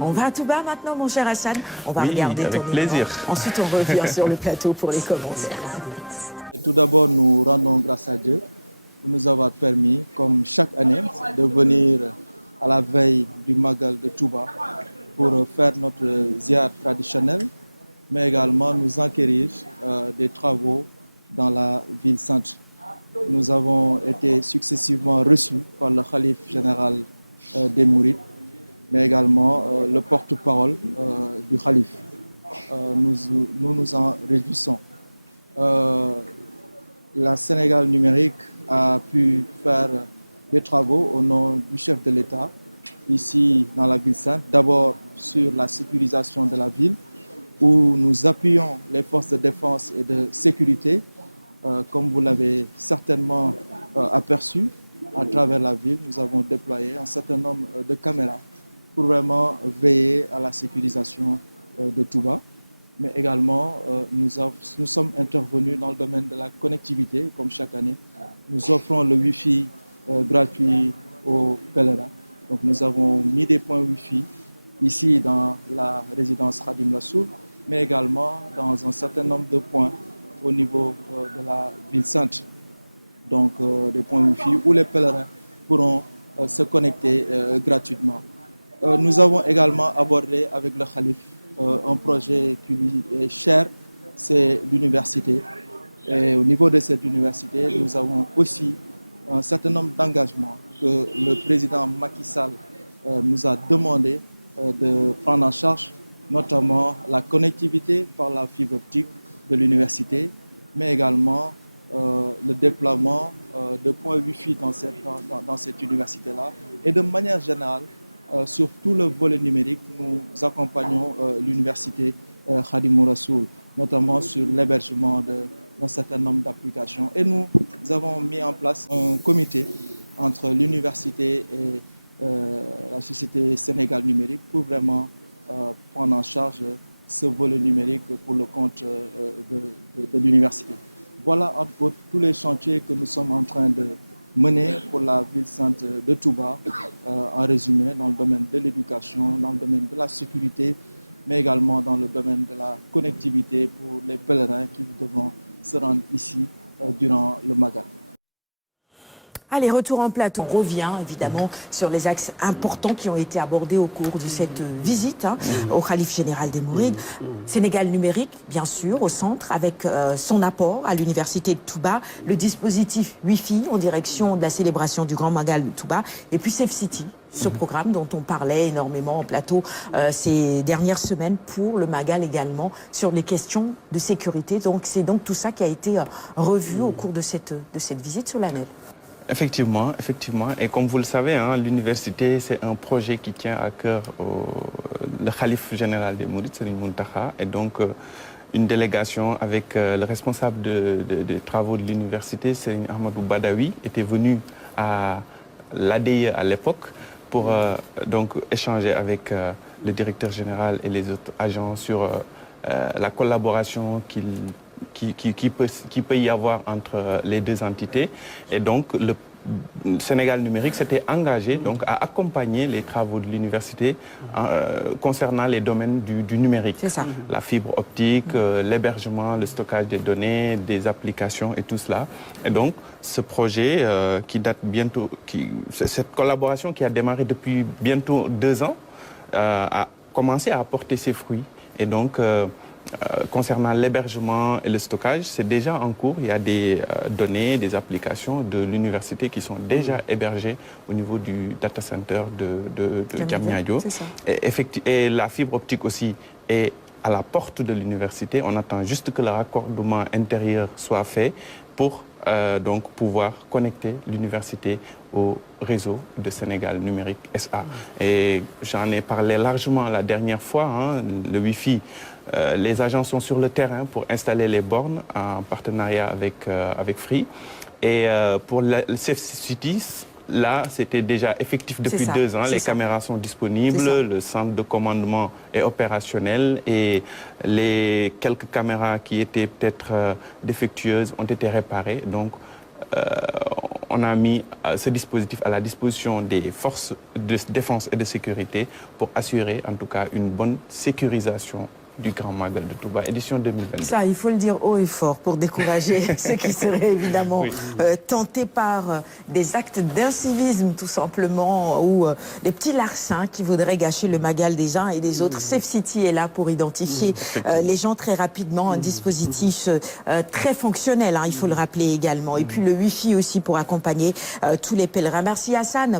On va à Touba maintenant, mon cher Hassan. On va regarder avec ton plaisir. écran. Ensuite, on revient sur le plateau pour les commentaires. Tout d'abord, nous rendons grâce à Dieu de nous avoir permis, comme chaque année, de venir à la veille du Magal de Touba pour faire notre ziar traditionnel, mais également nous enquérir des travaux dans la ville sainte. Nous avons été successivement reçus par le Khalife général des Mourides, mais également le porte-parole du Khalife. Nous en réjouissons. La Sénégal numérique a pu faire des travaux au nom du chef de l'État ici dans la ville sainte. D'abord sur la sécurisation de la ville où nous appuyons les forces de défense et de sécurité, comme vous l'avez certainement aperçu à travers la ville. Nous avons déployé un certain nombre de caméras pour vraiment veiller à la sécurisation de Touba. Mais également, nous sommes intervenus dans le domaine de la connectivité, comme chaque année. Nous offrons le Wi-Fi gratuit aux pèlerins. Donc nous avons mis des points Wi-Fi ici dans la résidence Khadim Rassoul, mais également dans un certain nombre de points au niveau de la ville sainte. Donc des points Wi-Fi où les pèlerins pourront se connecter gratuitement. Nous avons également abordé avec le Khalife un projet qui lui est cher, c'est l'université. Et au niveau de cette université, nous avons aussi un certain nombre d'engagements que le président Macky Sall nous a demandé de prendre en charge, notamment la connectivité par la fibre optique de l'université, mais également le déploiement de points Wi-Fi dans cette université-là. Et de manière générale, sur tout le volet numérique, nous accompagnons l'université Khadim Rassoul, notamment sur l'hébergement d'un certain nombre d'applications. Et nous avons mis en place un comité entre l'université et la société Sénégal numérique pour vraiment prendre en charge ce volet numérique pour le compte de l'université. Voilà entre autres tous les chantiers que nous sommes en train de mener pour la ville sainte de Touba, en résumé, dans le domaine de l'éducation, dans le domaine de la sécurité, mais également dans le domaine de la connectivité pour les pèlerins qui devront se rendre ici durant le Magal. Allez, retour en plateau. On revient évidemment sur les axes importants qui ont été abordés au cours de cette visite au Khalife général des Mourides. Sénégal numérique, bien sûr, au centre, avec son apport à l'université de Touba, le dispositif Wi-Fi en direction de la célébration du Grand Magal de Touba, et puis Safe City, ce programme dont on parlait énormément en plateau ces dernières semaines pour le Magal également, sur les questions de sécurité. Donc c'est donc tout ça qui a été revu au cours de cette visite solennelle. Effectivement. Et comme vous le savez, l'université, c'est un projet qui tient à cœur le Khalife général des Mourides, Serigne Mountakha, et donc une délégation avec le responsable des travaux de l'université, Serigne Ahmadou Badawi, était venu à l'ADIE à l'époque pour donc échanger avec le directeur général et les autres agents sur la collaboration qui peut y avoir entre les deux entités. Et donc, le Sénégal numérique s'était engagé donc, à accompagner les travaux de l'université concernant les domaines du numérique. C'est ça. La fibre optique, l'hébergement, le stockage des données, des applications et tout cela. Et donc, ce projet qui date bientôt, cette collaboration qui a démarré depuis bientôt 2 ans, a commencé à apporter ses fruits. Et donc, concernant l'hébergement et le stockage, c'est déjà en cours. Il y a des données, des applications de l'université qui sont déjà hébergées au niveau du data center de Diamniadio. Et la fibre optique aussi est à la porte de l'université. On attend juste que le raccordement intérieur soit fait pour donc pouvoir connecter l'université au réseau de Sénégal numérique SA. Et j'en ai parlé largement la dernière fois, le Wi-Fi. Les agents sont sur le terrain pour installer les bornes en partenariat avec Free. Et pour le Safe Cities, là, c'était déjà effectif depuis 2 ans. Les caméras sont disponibles, le centre de commandement est opérationnel et les quelques caméras qui étaient peut-être défectueuses ont été réparées. Donc, on a mis ce dispositif à la disposition des forces de défense et de sécurité pour assurer en tout cas une bonne sécurisation du Grand Magal de Touba, édition 2022. Ça, il faut le dire haut et fort pour décourager ceux qui seraient évidemment tentés par des actes d'incivisme tout simplement ou des petits larcins qui voudraient gâcher le Magal des uns et des autres. Safe City est là pour identifier les gens très rapidement, un dispositif très fonctionnel, hein, il faut le rappeler également. Et puis le Wi-Fi aussi pour accompagner tous les pèlerins. Merci Hassan.